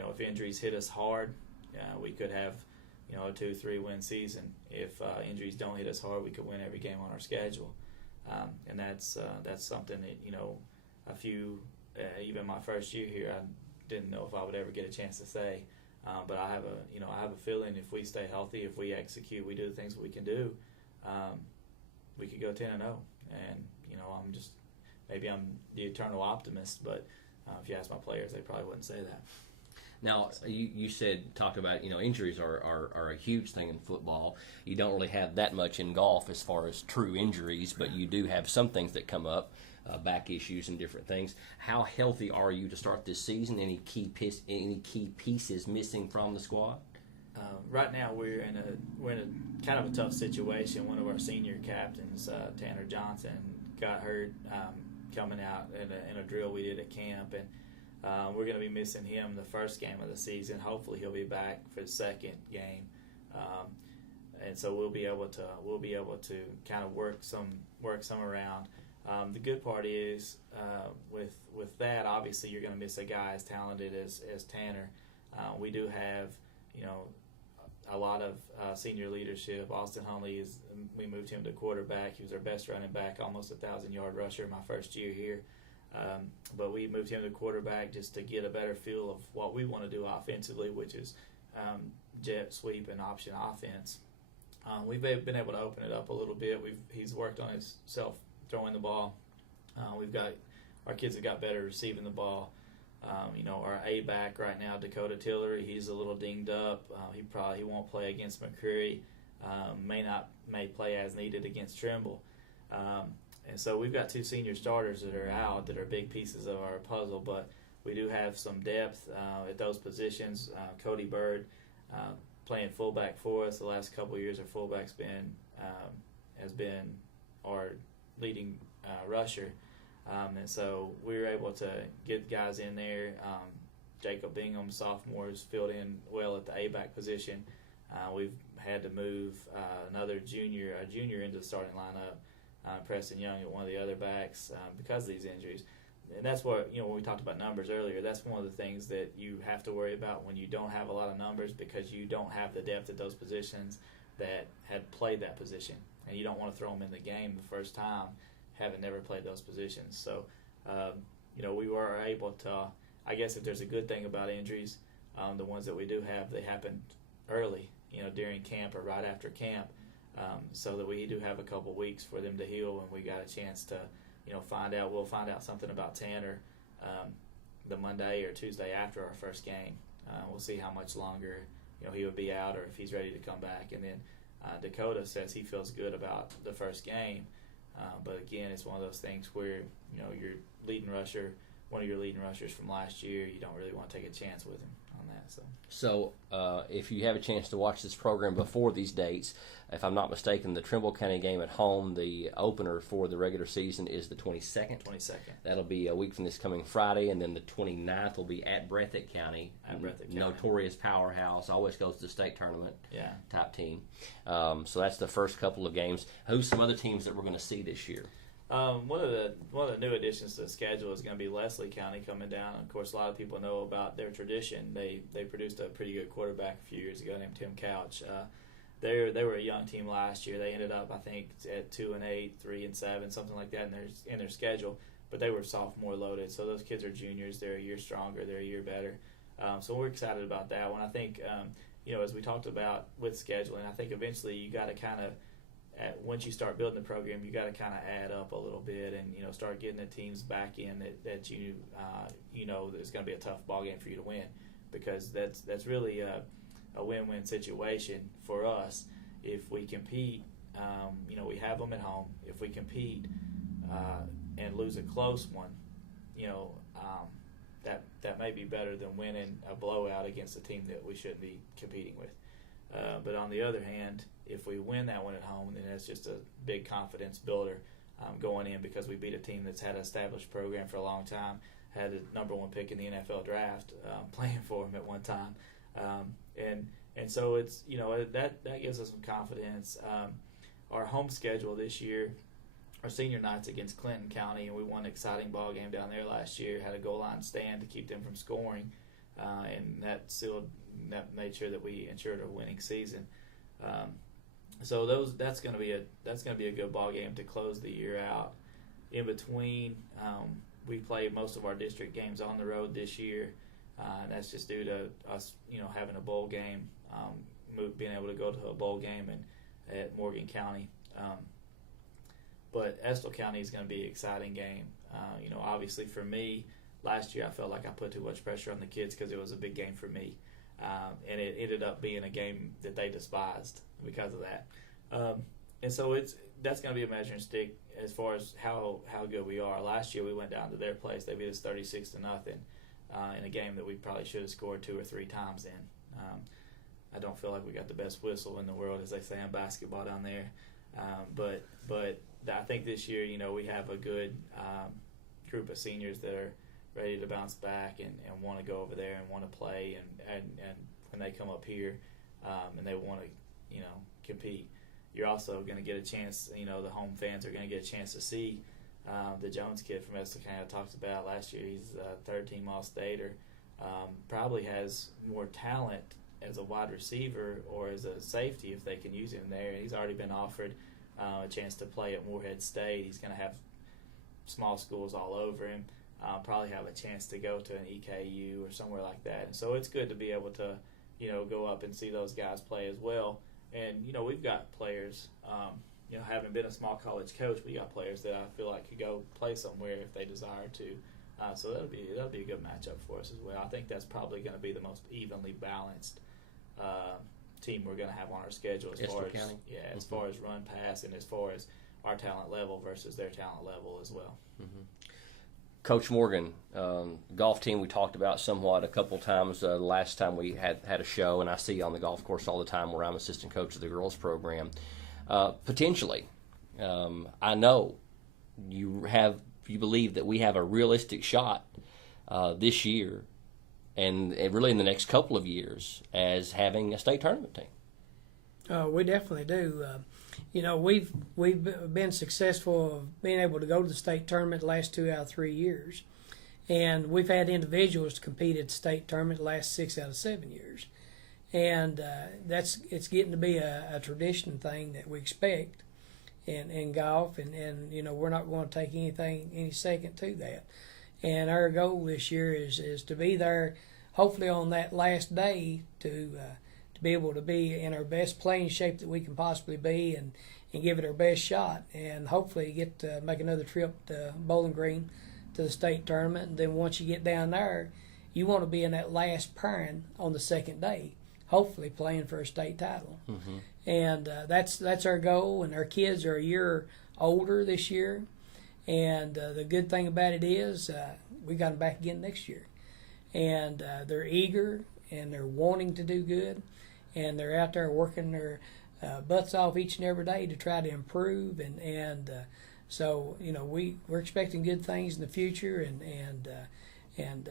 If injuries hit us hard, we could have, a 2-3 win season. If injuries don't hit us hard, we could win every game on our schedule. And that's something that, even my first year here, I didn't know if I would ever get a chance to say. But I have a feeling if we stay healthy, if we execute, we do the things we can do, we could go 10-0. And maybe I'm the eternal optimist, but if you ask my players, they probably wouldn't say that. Now, you talked about, injuries are a huge thing in football. You don't really have that much in golf as far as true injuries, but you do have some things that come up, back issues and different things. How healthy are you to start this season? Any key pieces missing from the squad? Right now, we're in a kind of a tough situation. One of our senior captains, Tanner Johnson, got hurt coming out in a drill we did at camp, and we're going to be missing him the first game of the season. Hopefully, he'll be back for the second game, and so we'll be able to kind of work some around. The good part is with that, obviously, you're going to miss a guy as talented as Tanner. We do have a lot of senior leadership. Austin Hunley we moved him to quarterback. He was our best running back, almost 1,000-yard rusher my first year here. But we moved him to quarterback just to get a better feel of what we want to do offensively, which is jet sweep and option offense. We've been able to open it up a little bit. He's worked on himself throwing the ball. Our kids have got better receiving the ball. Our A-back right now, Dakota Tillery, he's a little dinged up. He won't play against McCreary. May play as needed against Trimble. And so we've got 2 senior starters that are out that are big pieces of our puzzle, but we do have some depth at those positions. Cody Bird playing fullback for us the last couple of years. Our fullback's has been our leading rusher. And so we were able to get guys in there. Jacob Bingham, sophomore, has filled in well at the A-back position. We've had to move a junior into the starting lineup. Preston Young at one of the other backs because of these injuries. And that's what, when we talked about numbers earlier, that's one of the things that you have to worry about when you don't have a lot of numbers, because you don't have the depth at those positions that had played that position. And you don't want to throw them in the game the first time, having never played those positions. So, we were able to, I guess if there's a good thing about injuries, the ones that we do have, they happen early, during camp or right after camp, so that we do have a couple weeks for them to heal, and we got a chance to, we'll find out something about Tanner the Monday or Tuesday after our first game. We'll see how much longer, he would be out, or if he's ready to come back. And then Dakota says he feels good about the first game. But again, it's one of those things where, your leading rusher, one of your leading rushers from last year, you don't really want to take a chance with him on that. So if you have a chance to watch this program before these dates, if I'm not mistaken, the Trimble County game at home, the opener for the regular season is the 22nd. 22nd. That'll be a week from this coming Friday, and then the 29th will be at Breathitt County. Notorious powerhouse, always goes to the state tournament. Yeah. Top team. So that's the first couple of games. Who's some other teams that we're going to see this year? One of the new additions to the schedule is going to be Leslie County coming down. Of course, a lot of people know about their tradition. They produced a pretty good quarterback a few years ago named Tim Couch. They were a young team last year. They ended up, I think, at 2-8, 3-7, something like that in their schedule. But they were sophomore loaded, so those kids are juniors. They're a year stronger. They're a year better. So we're excited about that one. I think, as we talked about with scheduling, I think eventually you got to kind of, once you start building the program, you got to kind of add up a little bit and start getting the teams back in that you it's going to be a tough ball game for you to win, because that's really a win-win situation for us if we compete. We have them at home. If we compete and lose a close one, that may be better than winning a blowout against a team that we shouldn't be competing with. But on the other hand, if we win that one at home, then that's just a big confidence builder going in, because we beat a team that's had an established program for a long time, had the number one pick in the NFL draft, playing for them at one time, and so it's that gives us some confidence. Our home schedule this year, our senior night's against Clinton County, and we won an exciting ball game down there last year. Had a goal line stand to keep them from scoring, and that made sure that we ensured a winning season. So that's going to be a good ball game to close the year out. In between, we played most of our district games on the road this year, and that's just due to us, having a bowl game, being able to go to a bowl game at Morgan County. But Estill County is going to be an exciting game. Obviously for me, last year I felt like I put too much pressure on the kids because it was a big game for me. And it ended up being a game that they despised because of that. And so that's going to be a measuring stick as far as how good we are. Last year we went down to their place. They beat us 36-0 in a game that we probably should have scored 2 or 3 times in. I don't feel like we got the best whistle in the world, as they say in basketball down there. But I think this year, we have a good group of seniors that are ready to bounce back and want to go over there and want to play, and when they come up here and they want to compete, you're also going to get a chance. The home fans are going to get a chance to see the Jones kid from Estill County I talked about last year. He's a third-team All-Stater. Probably has more talent as a wide receiver or as a safety if they can use him there. He's already been offered a chance to play at Moorhead State. He's going to have small schools all over him. Probably have a chance to go to an EKU or somewhere like that. And so it's good to be able to, go up and see those guys play as well. And, we've got players, having been a small college coach, we got players that I feel like could go play somewhere if they desire to. So that'll be a good matchup for us as well. I think that's probably going to be the most evenly balanced team we're going to have on our schedule as far as run pass and as far as our talent level versus their talent level as well. Mm-hmm. Coach Morgan, golf team we talked about somewhat a couple times the last time we had a show, and I see you on the golf course all the time where I'm assistant coach of the girls program. Potentially, I know you believe that we have a realistic shot this year and really in the next couple of years as having a state tournament team. We definitely do. We've been successful of being able to go to the state tournament the last 2 out of 3 years, and we've had individuals to compete at the state tournament the last 6 out of 7 years, and it's getting to be a tradition thing that we expect in golf, and we're not going to take any second to that. And our goal this year is to be there, hopefully on that last day to be able to be in our best playing shape that we can possibly be, and give it our best shot, and hopefully get to make another trip to Bowling Green to the state tournament. And then once you get down there, you want to be in that last pairing on the second day, hopefully playing for a state title. Mm-hmm. And that's our goal. And our kids are a year older this year, and the good thing about it is we got them back again next year, and they're eager and they're wanting to do good, and they're out there working their butts off each and every day to try to improve, and so we're expecting good things in the future, and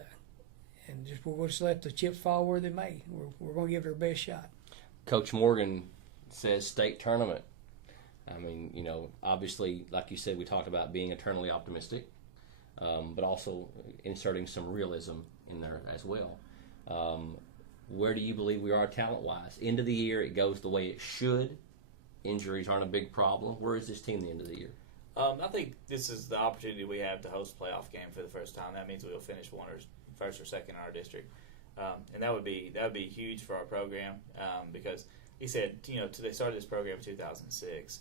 just we'll just let the chips fall where they may. We're going to give it our best shot. Coach Morgan says state tournament. I mean, obviously, like you said, we talked about being eternally optimistic, but also inserting some realism in there as well. Where do you believe we are talent-wise? End of the year, it goes the way it should. Injuries aren't a big problem. Where is this team the end of the year? I think this is the opportunity we have to host a playoff game for the first time. That means we'll finish first or second in our district, and that would be huge for our program because he said they started this program in 2006.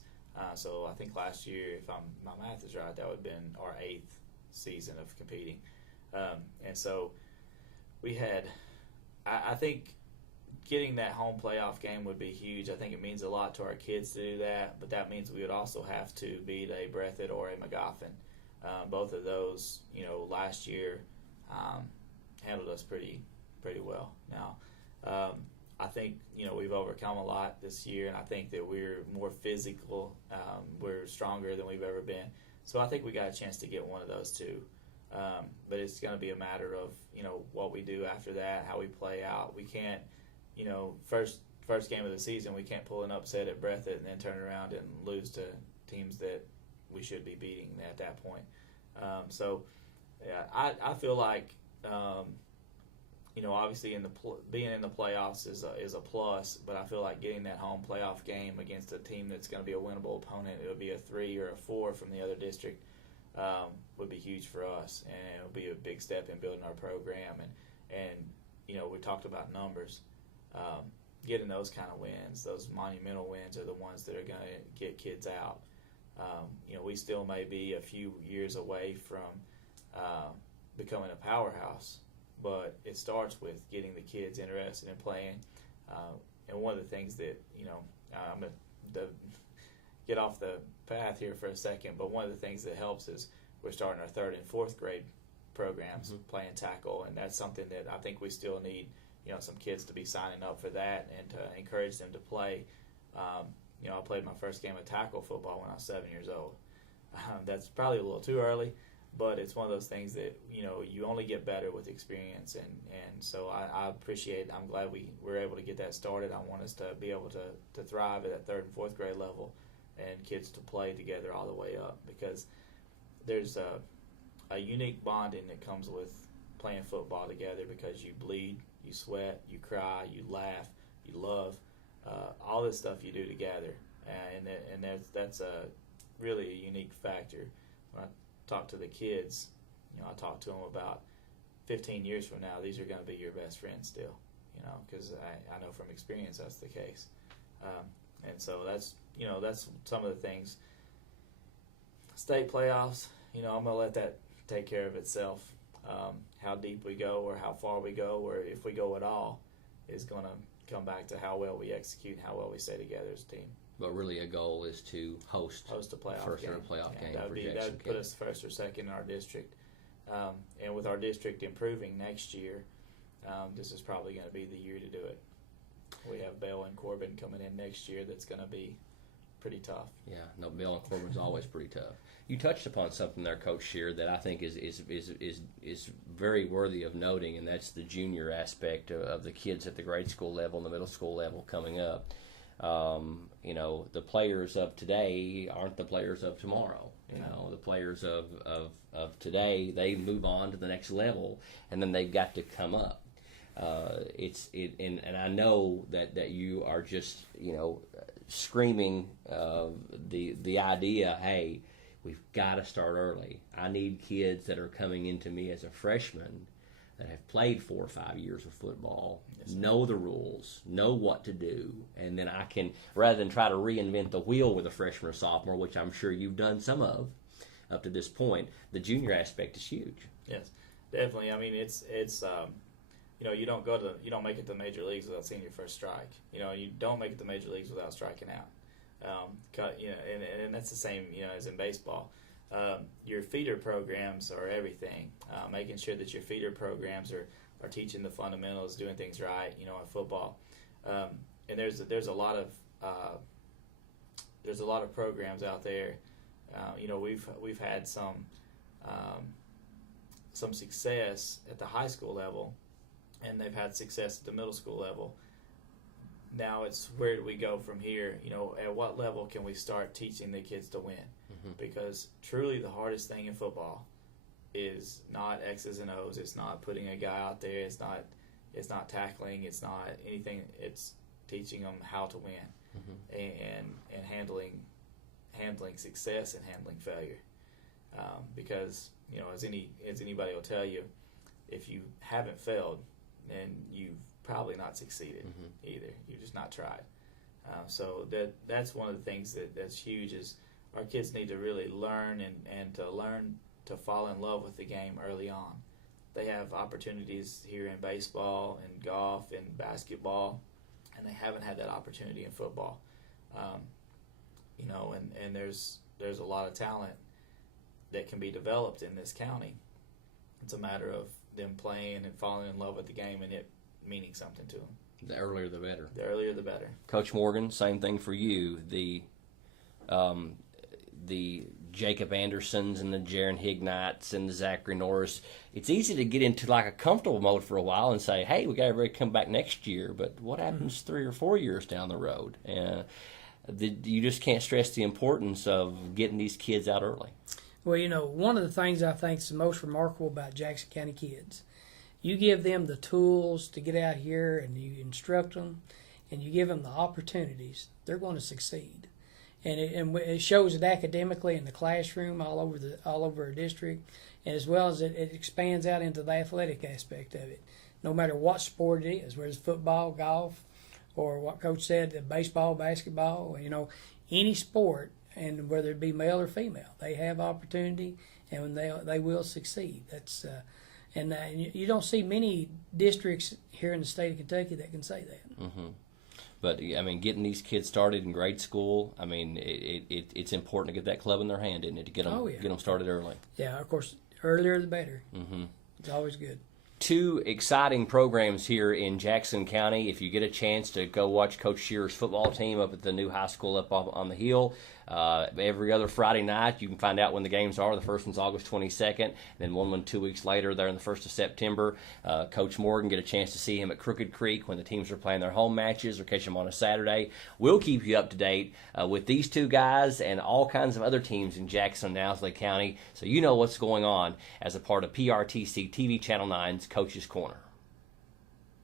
So I think last year, if my math is right, that would have been our 8th season of competing, and so we had. I think getting that home playoff game would be huge. I think it means a lot to our kids to do that, but that means we would also have to beat a Breathitt or a McGoffin. Both of those, last year handled us pretty well. Now, I think we've overcome a lot this year, and I think that we're more physical. We're stronger than we've ever been. So I think we got a chance to get one of those two. But it's going to be a matter of what we do after that, how we play out. We can't, first game of the season, we can't pull an upset at Breathitt and then turn around and lose to teams that we should be beating at that point. So I feel like obviously being in the playoffs is a plus, but I feel like getting that home playoff game against a team that's going to be a winnable opponent, it would be a 3 or a 4 from the other district. Would be huge for us, and it'll be a big step in building our program. And we talked about numbers. Getting those kind of wins, those monumental wins, are the ones that are going to get kids out. We still may be a few years away from becoming a powerhouse, but it starts with getting the kids interested in playing. And one of the things that I'm going to get off the path here for a second, but one of the things that helps is we're starting our 3rd and 4th grade programs, playing tackle, and that's something that I think we still need, some kids to be signing up for that and to encourage them to play. I played my first game of tackle football when I was 7 years old. That's probably a little too early, but it's one of those things that, you only get better with experience, and so I appreciate, I'm glad we were able to get that started. I want us to be able to thrive at that 3rd and 4th grade level, and kids to play together all the way up, because there's a unique bonding that comes with playing football together, because you bleed, you sweat, you cry, you laugh, you love, all this stuff you do together, and that's a really a unique factor. When I talk to the kids, I talk to them about 15 years from now, these are going to be your best friends still, because I know from experience that's the case, and so that's some of the things. State playoffs, I'm going to let that take care of itself. How deep we go, or how far we go, or if we go at all, is going to come back to how well we execute and how well we stay together as a team. But really, a goal is to host a playoff first game. or a playoff game That for would Jackson. put us first or second in our district. And with our district improving next year, this is probably going to be the year to do it. We have Bell and Corbin coming in next year. That's going to be pretty tough. Yeah, no, Bell and Corbin's always pretty tough. You touched upon something there, Coach Shear, that I think is very worthy of noting, and that's the junior aspect of the kids at the grade school level and the middle school level coming up. The players of today aren't the players of tomorrow. The players of today, they move on to the next level, and then they've got to come up. And I know that you are just screaming the idea. Hey, we've got to start early. I need kids that are coming into me as a freshman that have played 4 or 5 years of football, know the rules, know what to do, and then I can, rather than try to reinvent the wheel with a freshman or sophomore, which I'm sure you've done some of up to this point, the junior aspect is huge. Yes, definitely. I mean, it's you don't make it to the major leagues without seeing your first strike. You don't make it to major leagues without striking out. And that's the same, as in baseball. Your feeder programs are everything. Making sure that your feeder programs are teaching the fundamentals, doing things right, in football. And there's a lot of programs out there. We've had some success at the high school level, and they've had success at the middle school level. Now it's where do we go from here? At what level can we start teaching the kids to win? Mm-hmm. Because truly the hardest thing in football is not X's and O's. It's not putting a guy out there. It's not tackling. It's not anything. It's teaching them how to win, mm-hmm. and handling success and handling failure. Because as anybody will tell you, if you haven't failed, then you've probably not succeeded, mm-hmm. either. You've just not tried. So that's one of the things that's huge is our kids need to really learn and to learn to fall in love with the game early on. They have opportunities here in baseball and golf and basketball, and they haven't had that opportunity in football. And there's a lot of talent that can be developed in this county. It's a matter of them playing and falling in love with the game and it meaning something to them. The earlier the better. The earlier the better. Coach Morgan, same thing for you. The Jacob Andersons and the Jaron Hignites and the Zachary Norris. It's easy to get into like a comfortable mode for a while and say, hey, we got to come back next year. But what happens 3 or 4 years down the road? You just can't stress the importance of getting these kids out early. Well, one of the things I think is the most remarkable about Jackson County kids, you give them the tools to get out here and you instruct them and you give them the opportunities, they're going to succeed. And it shows it academically in the classroom all over our district, and as well as it expands out into the athletic aspect of it. No matter what sport it is, whether it's football, golf, or what Coach said, baseball, basketball, any sport, and whether it be male or female, they have opportunity and they will succeed. That's and you don't see many districts here in the state of Kentucky that can say that. Mm-hmm. But getting these kids started in grade school, it's important to get that club in their hand, isn't it? To get them started early. Yeah, of course, earlier the better. Mm-hmm. It's always good. 2 exciting programs here in Jackson County. If you get a chance to go watch Coach Shearer's football team up at the new high school up on the hill, every other Friday night, you can find out when the games are. The first one's August 22nd, and then one 2 weeks later, there on the 1st of September. Coach Morgan, get a chance to see him at Crooked Creek when the teams are playing their home matches or catch him on a Saturday. We'll keep you up to date with these 2 guys and all kinds of other teams in Jackson and Owsley County, so you know what's going on as a part of PRTC TV Channel 9's Coach's Corner.